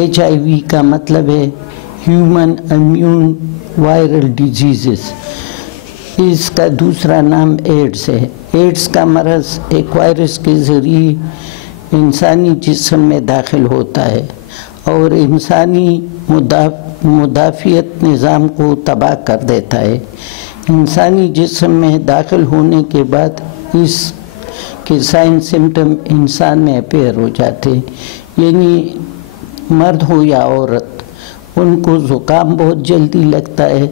HIV کا مطلب ہے ہیومن امیون وائرل ڈیزیزز، اس کا دوسرا نام ایڈز ہے۔ ایڈز کا مرض ایک وائرس کے ذریعے انسانی جسم میں داخل ہوتا ہے اور انسانی مدافعت نظام کو تباہ کر دیتا ہے۔ انسانی جسم میں داخل ہونے کے بعد اس کے سائن سمٹم انسان میں اپیئر ہو جاتے ہیں، یعنی مرد ہو یا عورت، ان کو زکام بہت جلدی لگتا ہے،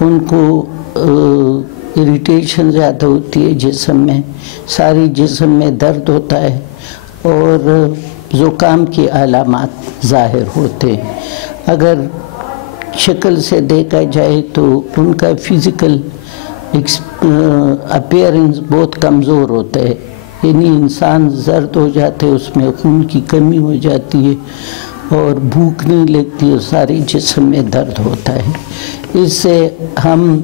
ان کو اریٹیشن زیادہ ہوتی ہے جسم میں، ساری جسم میں درد ہوتا ہے اور زکام کی علامات ظاہر ہوتے ہیں۔ اگر شکل سے دیکھا جائے تو ان کا فزیکل اپیئرنس بہت کمزور ہوتا ہے، یعنی انسان زرد ہو جاتے، اس میں خون کی کمی ہو جاتی ہے اور بھوک نہیں لگتی اور ساری جسم میں درد ہوتا ہے۔ اس سے ہم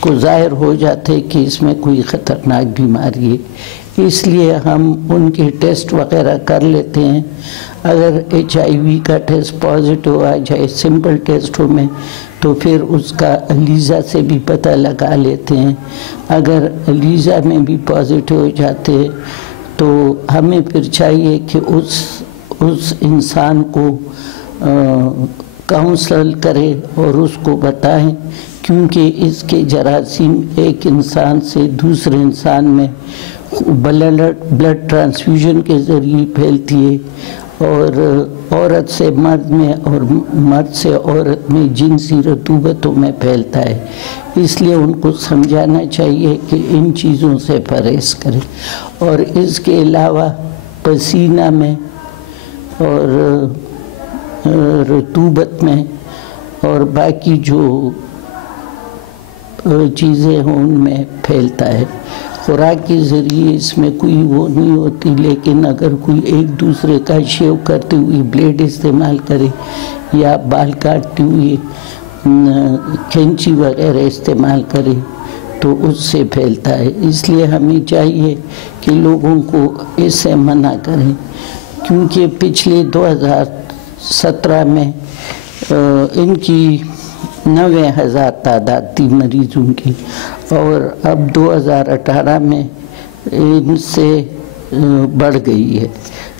کو ظاہر ہو جاتے ہیں کہ اس میں کوئی خطرناک بیماری ہے، اس لیے ہم ان کے ٹیسٹ وغیرہ کر لیتے ہیں۔ اگر HIV کا ٹیسٹ پازیٹو آ جائے سمپل ٹیسٹوں میں تو پھر اس کا الیزا سے بھی پتہ لگا لیتے ہیں۔ اگر الیزا میں بھی پازیٹو ہو جاتے ہیں تو ہمیں پھر چاہیے کہ اس انسان کو کاؤنسل کرے اور اس کو بتائیں، کیونکہ اس کے جراثیم ایک انسان سے دوسرے انسان میں بلڈ ٹرانسفیوژن کے ذریعے پھیلتی ہے اور عورت سے مرد میں اور مرد سے عورت میں جنسی رطوبتوں میں پھیلتا ہے۔ اس لیے ان کو سمجھانا چاہیے کہ ان چیزوں سے پرہیز کریں، اور اس کے علاوہ پسینہ میں اور رطوبت میں اور باقی جو چیزیں ہیں ان میں پھیلتا ہے۔ خوراک کے ذریعے اس میں کوئی وہ نہیں ہوتی، لیکن اگر کوئی ایک دوسرے کا شیو کرتے ہوئے بلیڈ استعمال کرے یا بال کاٹتے ہوئے کینچی وغیرہ استعمال کرے تو اس سے پھیلتا ہے۔ اس لیے ہمیں چاہیے کہ لوگوں کو اس سے منع کریں، کیونکہ پچھلے 2017 میں ان کی 90,000 تعداد تھی مریضوں کی، اور اب 2018 میں ان سے بڑھ گئی ہے،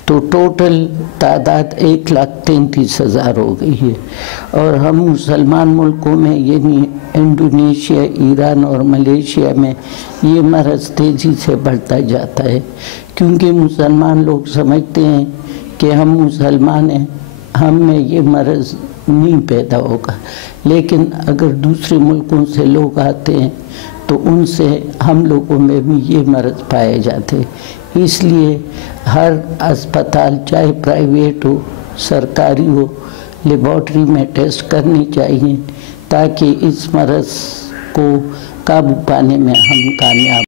تو ٹوٹل تعداد 1,33,000 ہو گئی ہے۔ اور ہم مسلمان ملکوں میں یعنی انڈونیشیا، ایران اور ملیشیا میں یہ مرض تیزی سے بڑھتا جاتا ہے، کیونکہ مسلمان لوگ سمجھتے ہیں کہ ہم مسلمان ہیں، ہم میں یہ مرض نہیں پیدا ہوگا، لیکن اگر دوسرے ملکوں سے لوگ آتے ہیں تو ان سے ہم لوگوں میں بھی یہ مرض پائے جاتے ہیں۔ اس لیے ہر اسپتال چاہے پرائیویٹ ہو سرکاری ہو لیبارٹری میں ٹیسٹ کرنی چاہیے، تاکہ اس مرض کو قابو پانے میں ہم کامیاب